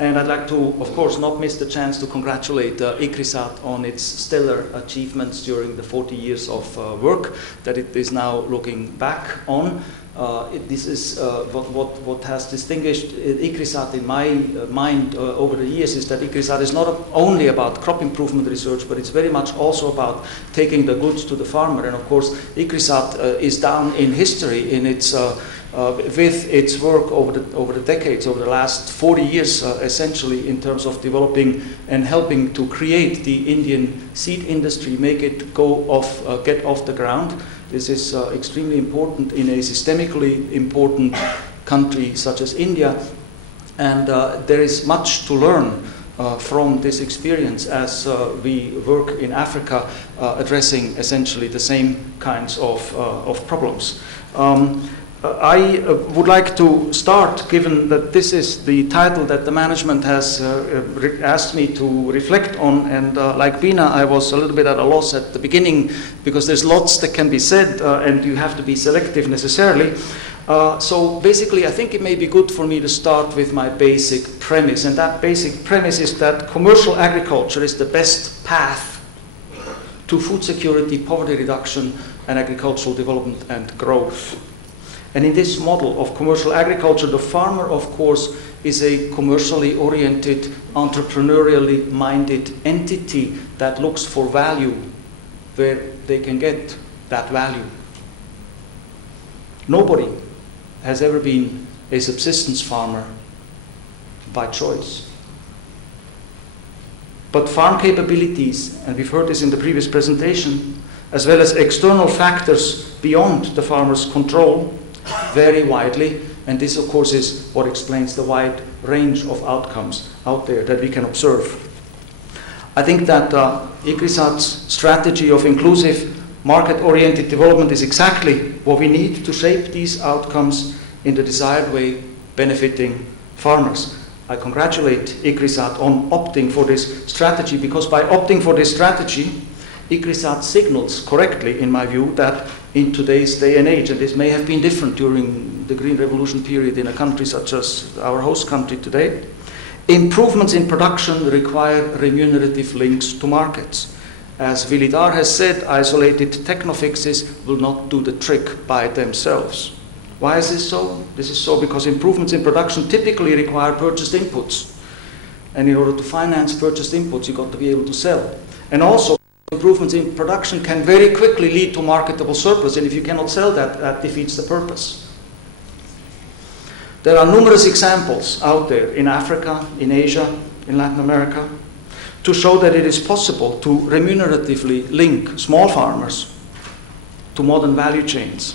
And I'd like to, of course, not miss the chance to congratulate ICRISAT on its stellar achievements during the 40 years of work that it is now looking back on. This is what has distinguished ICRISAT in my mind over the years, is that ICRISAT is not only about crop improvement research, but it's very much also about taking the goods to the farmer. And of course, ICRISAT is down in history in its with its work over the decades, over the last 40 years, essentially, in terms of developing and helping to create the Indian seed industry, make it get off the ground. This is extremely important in a systemically important country such as India, and there is much to learn from this experience as we work in Africa, addressing essentially the same kinds of problems. I would like to start, given that this is the title that the management has asked me to reflect on, and like Bina, I was a little bit at a loss at the beginning, because there's lots that can be said, and you have to be selective necessarily. So basically, I think it may be good for me to start with my basic premise, and that basic premise is that commercial agriculture is the best path to food security, poverty reduction, and agricultural development and growth. And in this model of commercial agriculture, the farmer, of course, is a commercially oriented, entrepreneurially minded entity that looks for value where they can get that value. Nobody has ever been a subsistence farmer by choice. But farm capabilities, and we've heard this in the previous presentation, as well as external factors beyond the farmer's control, vary widely, and this of course is what explains the wide range of outcomes out there that we can observe. I think that ICRISAT's strategy of inclusive market-oriented development is exactly what we need to shape these outcomes in the desired way, benefiting farmers. I congratulate ICRISAT on opting for this strategy, because by opting for this strategy, ICRISAT signals correctly, in my view, that in today's day and age, and this may have been different during the Green Revolution period in a country such as our host country today, improvements in production require remunerative links to markets. As Vilidar has said, isolated techno-fixes will not do the trick by themselves. Why is this so? This is so because improvements in production typically require purchased inputs. And in order to finance purchased inputs, you've got to be able to sell. And also, improvements in production can very quickly lead to marketable surplus, and if you cannot sell that, that defeats the purpose. There are numerous examples out there in Africa, in Asia, in Latin America, to show that it is possible to remuneratively link small farmers to modern value chains.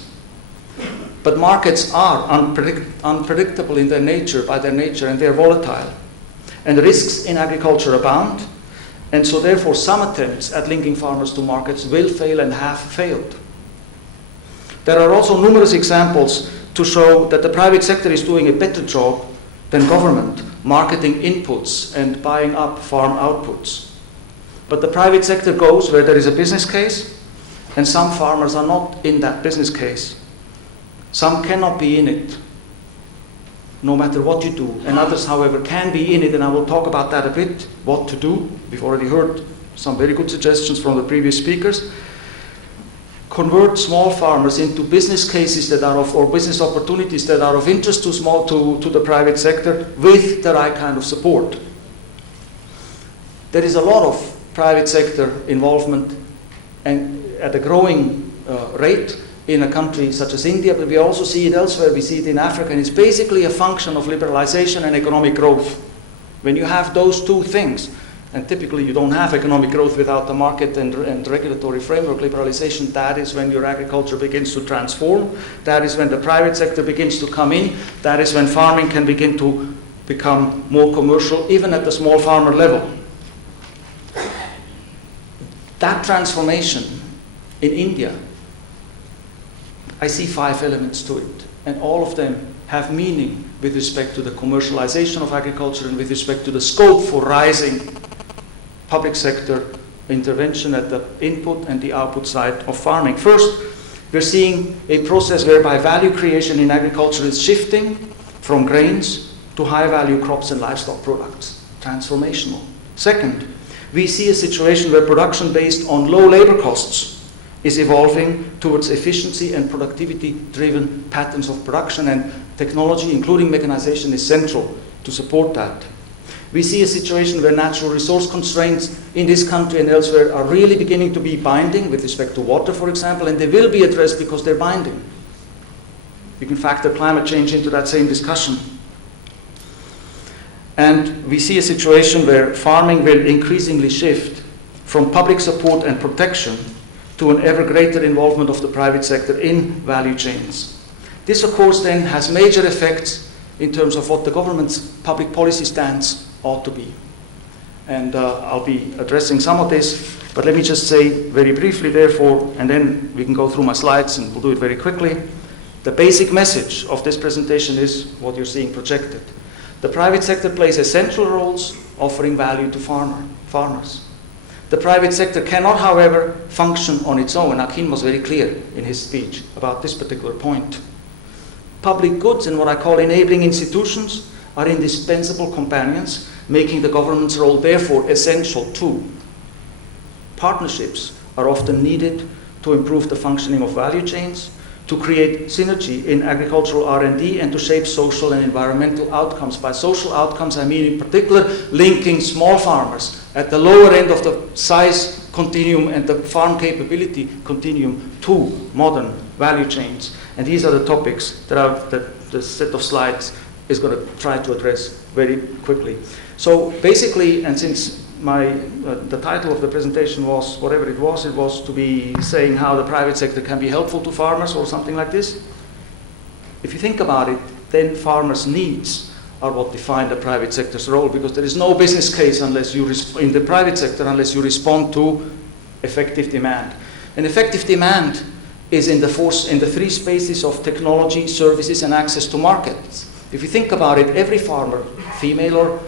But markets are unpredictable in their nature, by their nature, and they're volatile. And risks in agriculture abound. And so therefore some attempts at linking farmers to markets will fail and have failed. There are also numerous examples to show that the private sector is doing a better job than government, marketing inputs and buying up farm outputs. But the private sector goes where there is a business case, and some farmers are not in that business case. Some cannot be in it, no matter what you do. And others, however, can be in it, and I will talk about that a bit, what to do. We've already heard some very good suggestions from the previous speakers. Convert small farmers into business cases that are of, or business opportunities that are of interest to the private sector with the right kind of support. There is a lot of private sector involvement and at a growing rate in a country such as India, but we also see it elsewhere. We see it in Africa, and it's basically a function of liberalization and economic growth. When you have those two things, and typically you don't have economic growth without the market and regulatory framework liberalization, that is when your agriculture begins to transform. That is when the private sector begins to come in. That is when farming can begin to become more commercial, even at the small farmer level. That transformation in India, I see 5 elements to it, and all of them have meaning with respect to the commercialization of agriculture and with respect to the scope for rising public sector intervention at the input and the output side of farming. First, we're seeing a process whereby value creation in agriculture is shifting from grains to high-value crops and livestock products. Transformational. Second, we see a situation where production based on low labor costs is evolving towards efficiency and productivity-driven patterns of production, and technology, including mechanization, is central to support that. We see a situation where natural resource constraints in this country and elsewhere are really beginning to be binding with respect to water, for example, and they will be addressed because they're binding. We can factor climate change into that same discussion. And we see a situation where farming will increasingly shift from public support and protection to an ever greater involvement of the private sector in value chains. This, of course, then has major effects in terms of what the government's public policy stance ought to be. And I'll be addressing some of this, but let me just say very briefly, therefore, and then we can go through my slides and we'll do it very quickly. The basic message of this presentation is what you're seeing projected. The private sector plays essential roles offering value to farmers. The private sector cannot, however, function on its own. Akin was very clear in his speech about this particular point. Public goods and what I call enabling institutions are indispensable companions, making the government's role therefore essential too. Partnerships are often needed to improve the functioning of value chains, to create synergy in agricultural R&D, and to shape social and environmental outcomes. By social outcomes, I mean in particular linking small farmers at the lower end of the size continuum and the farm capability continuum to modern value chains. And these are the topics that the set of slides is going to try to address very quickly. So basically, and since the title of the presentation was whatever it was to be saying how the private sector can be helpful to farmers or something like this. If you think about it, then farmers' needs are what define the private sector's role, because there is no business case unless you in the private sector unless you respond to effective demand. And effective demand is in the three spaces of technology, services, and access to markets. If you think about it, every farmer, female or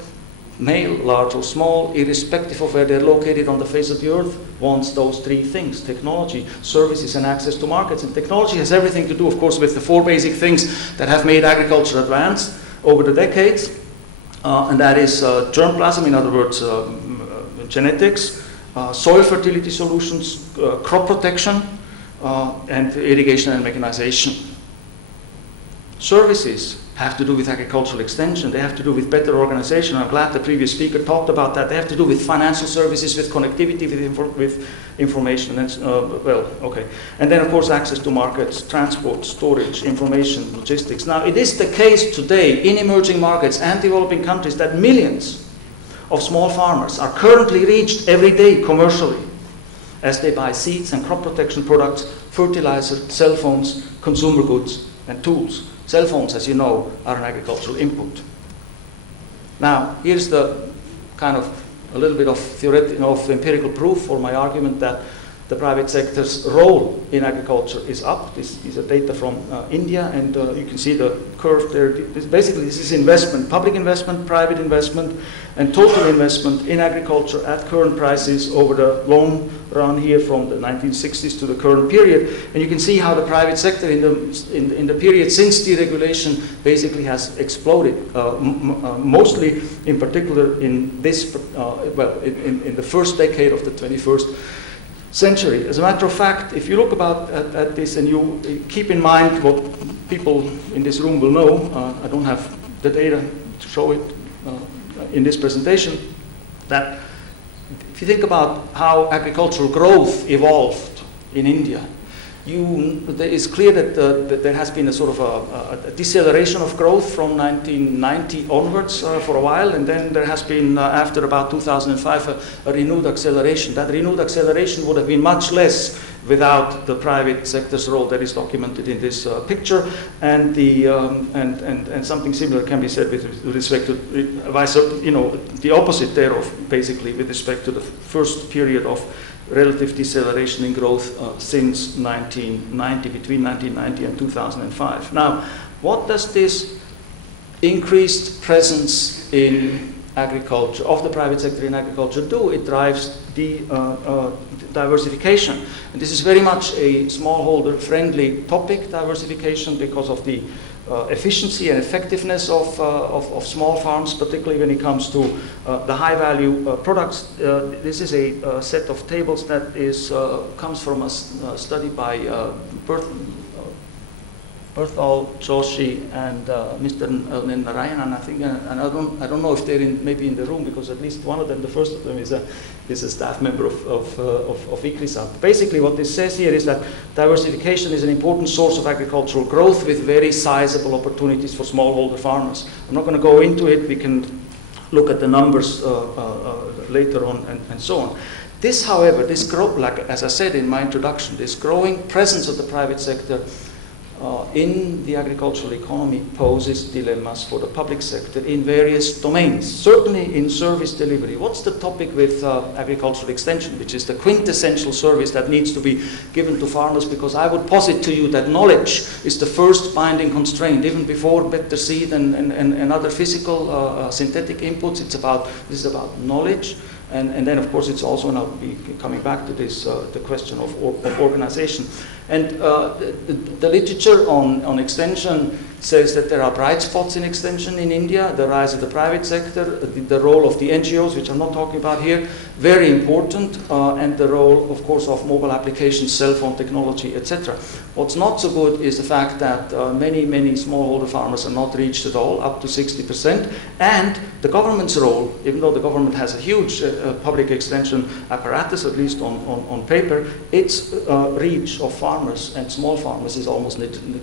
male, large or small, irrespective of where they're located on the face of the earth, wants those three things: technology, services, and access to markets. And technology has everything to do, of course, with the four basic things that have made agriculture advance over the decades, and that is germplasm, in other words, genetics, soil fertility solutions, crop protection, and irrigation and mechanization. Services have to do with agricultural extension. They have to do with better organization. I'm glad the previous speaker talked about that. They have to do with financial services, with connectivity, with information. And, and then, of course, access to markets, transport, storage, information, logistics. Now, it is the case today in emerging markets and developing countries that millions of small farmers are currently reached every day commercially as they buy seeds and crop protection products, fertilizer, cell phones, consumer goods, and tools. Cell phones, as you know, are an agricultural input. Now, here's the kind of a little bit of theoretical, of empirical proof for my argument that the private sector's role in agriculture is up. These are data from India, and you can see the curve there. This is investment, public investment, private investment, and total investment in agriculture at current prices over the long run here from the 1960s to the current period. And you can see how the private sector in the period since deregulation basically has exploded, mostly in particular in this, in the first decade of the 21st century. As a matter of fact, if you look at this and you keep in mind what people in this room will know, I don't have the data to show it in this presentation, that if you think about how agricultural growth evolved in India, it is clear that there has been a sort of a deceleration of growth from 1990 onwards for a while, and then there has been, after about 2005, a renewed acceleration. That renewed acceleration would have been much less without the private sector's role that is documented in this picture, and and something similar can be said with respect to the opposite thereof, basically with respect to the first period of relative deceleration in growth since 1990, between 1990 and 2005. Now, what does this increased presence in agriculture, of the private sector in agriculture, do? It drives the diversification. And this is very much a smallholder friendly topic, diversification, because of the efficiency and effectiveness of small farms, particularly when it comes to the high-value products. This is a set of tables that comes from a study by Berthal Joshi and Mr. Narayanan, I think, and I don't know if they're maybe in the room, because at least one of them, the first of them, is a staff member of ICRISAT. Basically, what this says here is that diversification is an important source of agricultural growth with very sizable opportunities for smallholder farmers. I'm not going to go into it. We can look at the numbers later on and so on. This, however, this growth, like as I said in my introduction, this growing presence of the private sector in the agricultural economy poses dilemmas for the public sector in various domains, certainly in service delivery. What's the topic with agricultural extension, which is the quintessential service that needs to be given to farmers? Because I would posit to you that knowledge is the first binding constraint, even before better seed and other physical synthetic inputs. This is about knowledge. And then, of course, it's also, and I'll be coming back to this, the question of organization. And the literature on extension says that there are bright spots in extension in India, the rise of the private sector, the role of the NGOs, which I'm not talking about here, very important, and the role, of course, of mobile applications, cell phone technology, etc. What's not so good is the fact that many smallholder farmers are not reached at all, up to 60%, and the government's role, even though the government has a huge public extension apparatus, at least on paper, its reach of farmers and small farmers is almost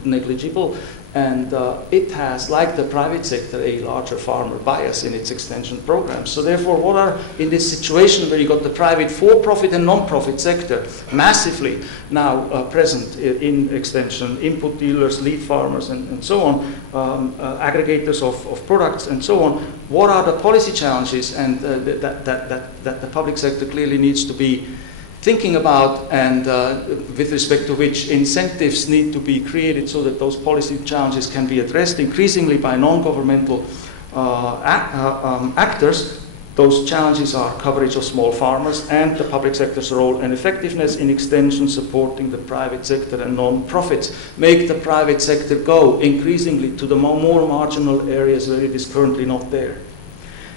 negligible. And it has, like the private sector, a larger farmer bias in its extension programs. So therefore, what are, in this situation where you got the private for-profit and non-profit sector massively now present in extension, input dealers, lead farmers, and so on, aggregators of products, and so on, what are the policy challenges and that the public sector clearly needs to be thinking about, and with respect to which incentives need to be created so that those policy challenges can be addressed increasingly by non-governmental actors? Those challenges are coverage of small farmers and the public sector's role and effectiveness in extension, supporting the private sector and non-profits. Make the private sector go increasingly to the more marginal areas where it is currently not there.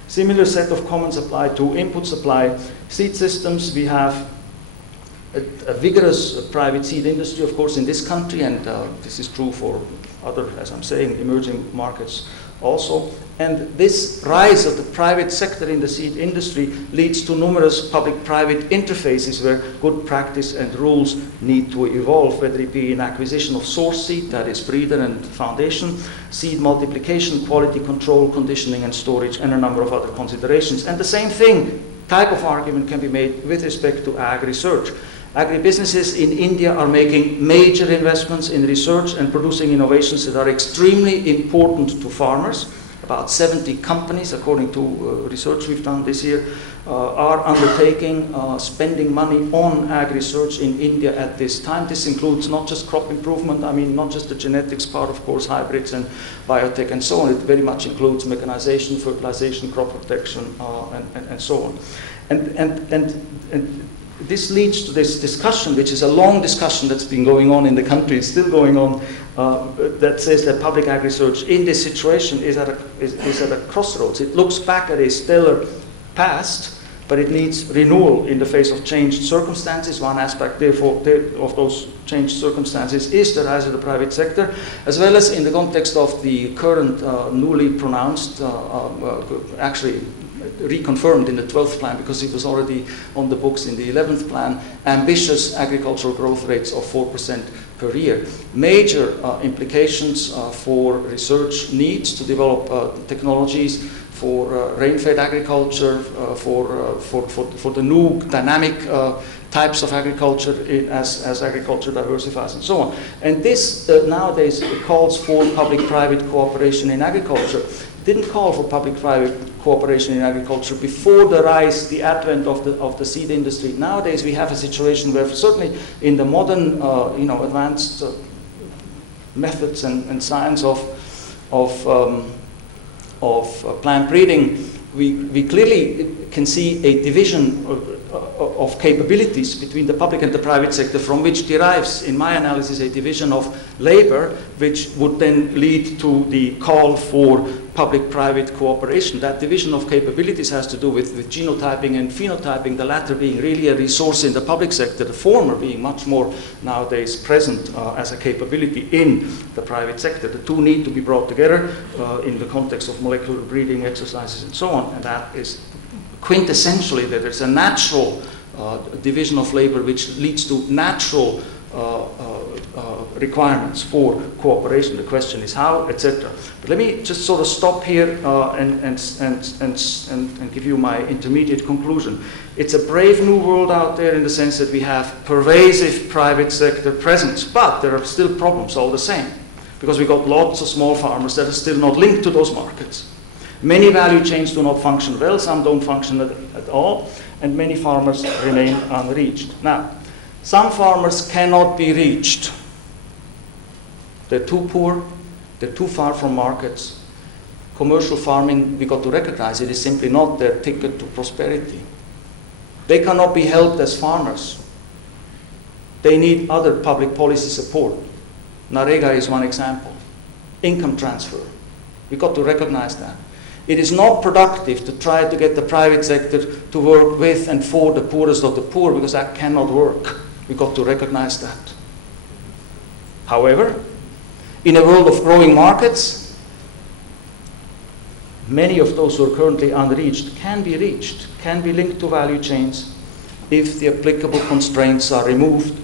Similar set of comments apply to input supply. Seed systems, we have a vigorous private seed industry, of course, in this country, and this is true for other, as I'm saying, emerging markets also. And this rise of the private sector in the seed industry leads to numerous public-private interfaces where good practice and rules need to evolve, whether it be in acquisition of source seed, that is breeder and foundation, seed multiplication, quality control, conditioning and storage, and a number of other considerations. And the same type of argument can be made with respect to ag-research. Agribusinesses in India are making major investments in research and producing innovations that are extremely important to farmers. About 70 companies, according to research we've done this year, are undertaking spending money on ag-research in India at this time. This includes not just crop improvement, not just the genetics part, of course, hybrids and biotech and so on. It very much includes mechanization, fertilization, crop protection, and so on. And this leads to this discussion, which is a long discussion that's been going on in the country, it's still going on, that says that public ag research in this situation is at a crossroads. It looks back at a stellar past, but it needs renewal in the face of changed circumstances. One aspect, therefore, of those changed circumstances is the rise of the private sector, as well as in the context of the current newly pronounced, actually reconfirmed in the 12th plan, because it was already on the books in the 11th plan, ambitious agricultural growth rates of 4% per year. Major implications for research needs to develop technologies for rain-fed agriculture, for the new dynamic types of agriculture as agriculture diversifies and so on. And this nowadays calls for public-private cooperation in agriculture. Didn't call for public-private cooperation in agriculture before the advent of the seed industry. Nowadays we have a situation where, certainly in the modern, advanced methods and science of plant breeding, we clearly can see a division of capabilities between the public and the private sector, from which derives, in my analysis, a division of labor, which would then lead to the call for public-private cooperation. That division of capabilities has to do with genotyping and phenotyping, the latter being really a resource in the public sector, the former being much more nowadays present as a capability in the private sector. The two need to be brought together in the context of molecular breeding exercises and so on, and that is quintessentially that there's a natural division of labor which leads to natural requirements for cooperation. The question is how, etc. But let me just sort of stop here and give you my intermediate conclusion. It's a brave new world out there in the sense that we have pervasive private sector presence, but there are still problems all the same, because we've got lots of small farmers that are still not linked to those markets. Many value chains do not function well, some don't function at all, and many farmers remain unreached. Now, some farmers cannot be reached. They're too poor, they're too far from markets. Commercial farming, we got to recognize it, is simply not their ticket to prosperity. They cannot be helped as farmers. They need other public policy support. Narega is one example. Income transfer. We got to recognize that. It is not productive to try to get the private sector to work with and for the poorest of the poor, because that cannot work. We got to recognize that. However, in a world of growing markets, many of those who are currently unreached, can be linked to value chains if the applicable constraints are removed,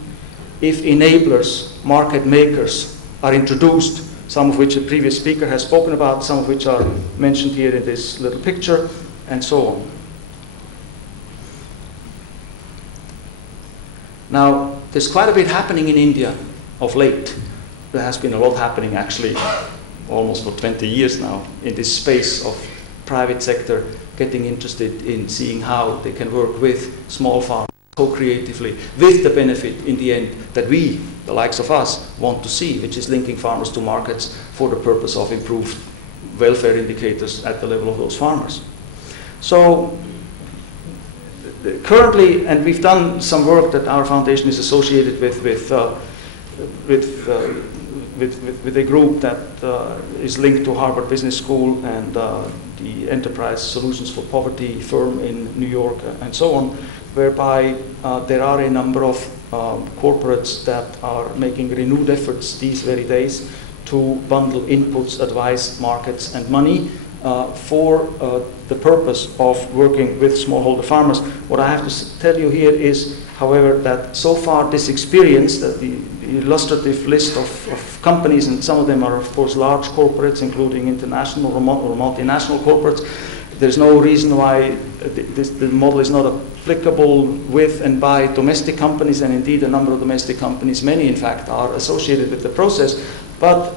if enablers, market makers are introduced, some of which the previous speaker has spoken about, some of which are mentioned here in this little picture, and so on. Now, there's quite a bit happening in India of late. There has been a lot happening actually almost for 20 years now in this space of private sector getting interested in seeing how they can work with small farmers co-creatively, with the benefit in the end that we, the likes of us, want to see, which is linking farmers to markets for the purpose of improved welfare indicators at the level of those farmers. So currently, and we've done some work that our foundation is associated with a group that is linked to Harvard Business School and the Enterprise Solutions for Poverty firm in New York and so on, whereby there are a number of corporates that are making renewed efforts these very days to bundle inputs, advice, markets, and money for the purpose of working with smallholder farmers. What I have to tell you here is, however, that so far this experience, that the illustrative list of companies, and some of them are of course large corporates, including international or multinational corporates, there's no reason why the model is not applicable with and by domestic companies, and indeed a number of domestic companies, many in fact, are associated with the process. But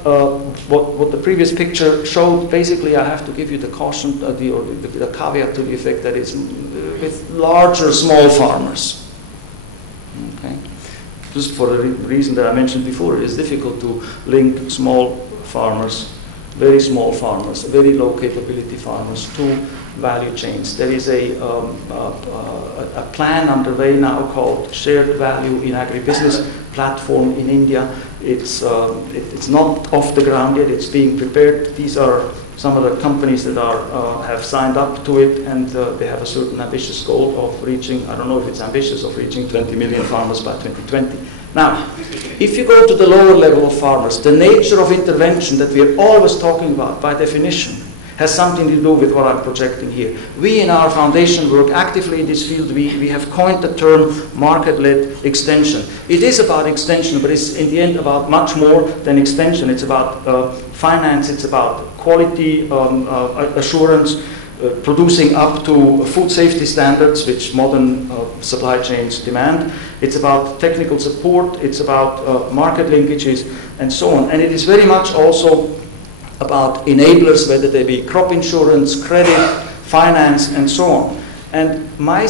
what the previous picture showed, basically I have to give you the caution, the caveat to the effect that it's with larger small farmers. Okay? Just for the reason that I mentioned before, it is difficult to link small farmers, very small farmers, very low capability farmers to value chains. There is a plan underway now called Shared Value in Agribusiness platform in India. It's not off the ground yet, it's being prepared. These are some of the companies that have signed up to it, and they have a certain ambitious goal of reaching, I don't know if it's ambitious, of reaching 20 million farmers by 2020. Now, if you go to the lower level of farmers, the nature of intervention that we are always talking about, by definition, has something to do with what I'm projecting here. We in our foundation work actively in this field. We have coined the term market-led extension. It is about extension, but it's in the end about much more than extension. It's about finance, it's about quality assurance, producing up to food safety standards which modern supply chains demand. It's about technical support, it's about market linkages, and so on. And it is very much also about enablers, whether they be crop insurance, credit, finance, and so on. And my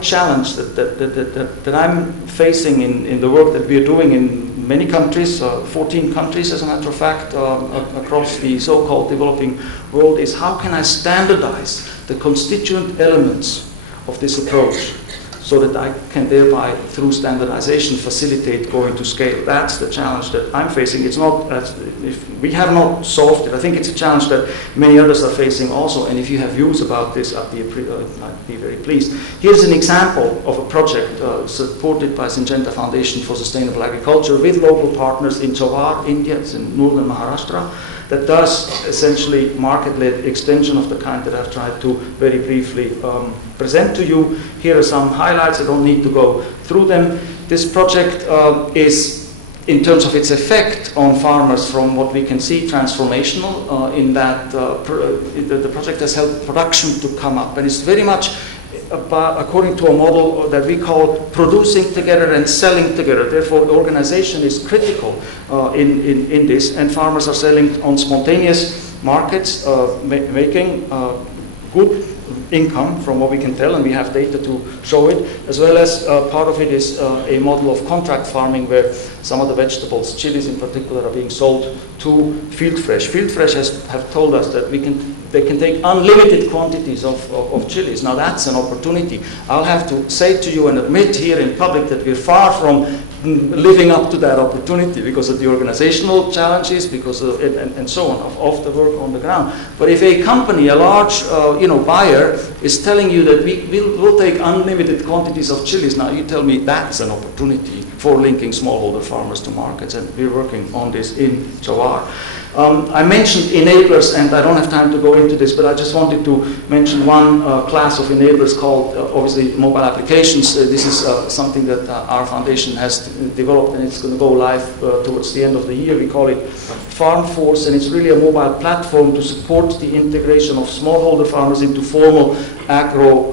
challenge that I'm facing in the work that we are doing in many countries, 14 countries as a matter of fact, across the so-called developing world, is how can I standardize the constituent elements of this approach, so that I can thereby, through standardization, facilitate going to scale. That's the challenge that I'm facing. It's not, if we have not solved it. I think it's a challenge that many others are facing also, and if you have views about this, I'd be very pleased. Here's an example of a project supported by Syngenta Foundation for Sustainable Agriculture with local partners in Jawar, India, it's in northern Maharashtra, that does essentially market-led extension of the kind that I've tried to very briefly present to you. Here are some highlights. I don't need to go through them. This project is, in terms of its effect on farmers, from what we can see, transformational, in that the project has helped production to come up. And it's very much according to a model that we call producing together and selling together. Therefore, the organization is critical in this, and farmers are selling on spontaneous markets, making good income from what we can tell, and we have data to show it, as well as part of it is a model of contract farming where some of the vegetables, chilies in particular, are being sold to Field Fresh. Field Fresh have told us that they can take unlimited quantities of chilies. Now that's an opportunity. I'll have to say to you and admit here in public that we're far from living up to that opportunity because of the organizational challenges, because of and so on, of the work on the ground. But if a company, a large buyer, is telling you that we'll take unlimited quantities of chilies, now you tell me that's an opportunity for linking smallholder farmers to markets, and we're working on this in Jawar. I mentioned enablers, and I don't have time to go into this, but I just wanted to mention one class of enablers called, obviously, mobile applications. This is something that our foundation has developed, and it's going to go live towards the end of the year. We call it Farm Force, and it's really a mobile platform to support the integration of smallholder farmers into formal agro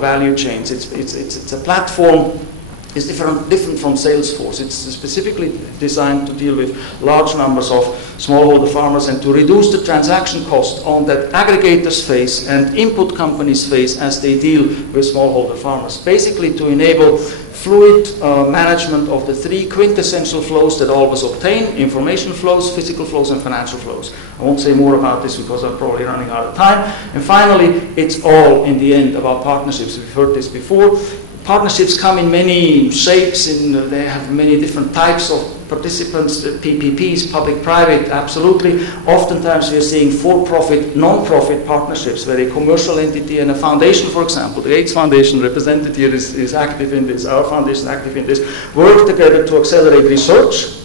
value chains. It's a platform. It's different from Salesforce. It's specifically designed to deal with large numbers of smallholder farmers and to reduce the transaction cost on that aggregators face and input companies face as they deal with smallholder farmers. Basically to enable fluid management of the three quintessential flows that always obtain: information flows, physical flows, and financial flows. I won't say more about this because I'm probably running out of time. And finally, it's all in the end about partnerships. We've heard this before. Partnerships come in many shapes, they have many different types of participants, PPPs, public-private, absolutely. Oftentimes we are seeing for-profit, non-profit partnerships where a commercial entity and a foundation, for example, the Gates Foundation represented here is active in this, our foundation is active in this, work together to accelerate research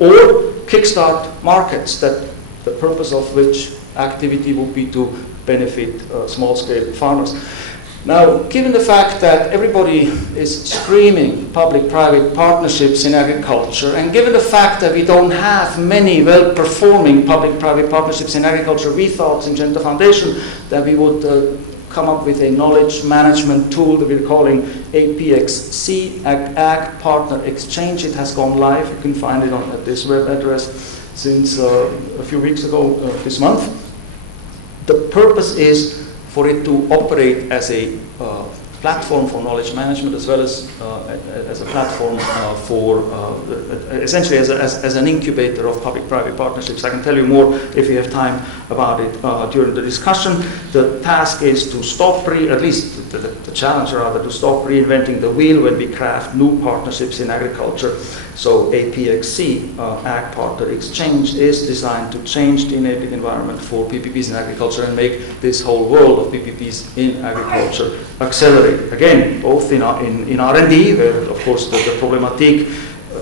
or kickstart markets, that the purpose of which activity would be to benefit small-scale farmers. Now, given the fact that everybody is screaming public-private partnerships in agriculture, and given the fact that we don't have many well-performing public-private partnerships in agriculture, we thought, Syngenta Foundation, that we would come up with a knowledge management tool that we're calling APXC, Ag Partner Exchange. It has gone live. You can find it at this web address since a few weeks ago this month. The purpose is for it to operate as a platform for knowledge management, as well as a platform for essentially as an incubator of public-private partnerships. I can tell you more if you have time about it during the discussion. The task is to stop, at least the challenge rather, to stop reinventing the wheel when we craft new partnerships in agriculture. So APXC, Ag Partner Exchange, is designed to change the enabling environment for PPPs in agriculture and make this whole world of PPPs in agriculture accelerate. Again, both in R&D, where of course the problematic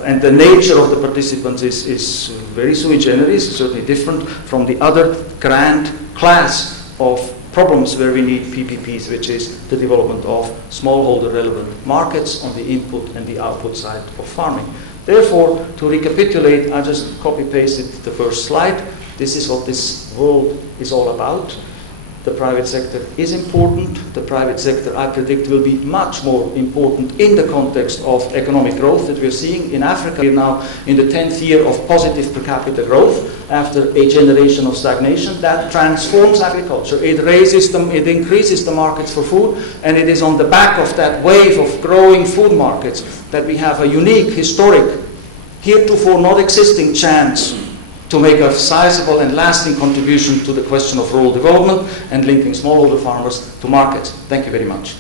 and the nature of the participants is very sui generis, certainly different from the other grand class of problems where we need PPPs, which is the development of smallholder relevant markets on the input and the output side of farming. Therefore, to recapitulate, I just copy-pasted the first slide. This is what this world is all about. The private sector is important. The private sector, I predict, will be much more important in the context of economic growth that we're seeing in Africa. We're now in the 10th year of positive per capita growth after a generation of stagnation. That transforms agriculture. It raises them, it increases the markets for food, and it is on the back of that wave of growing food markets that we have a unique, historic, heretofore not existing chance to make a sizable and lasting contribution to the question of rural development and linking smallholder farmers to markets. Thank you very much.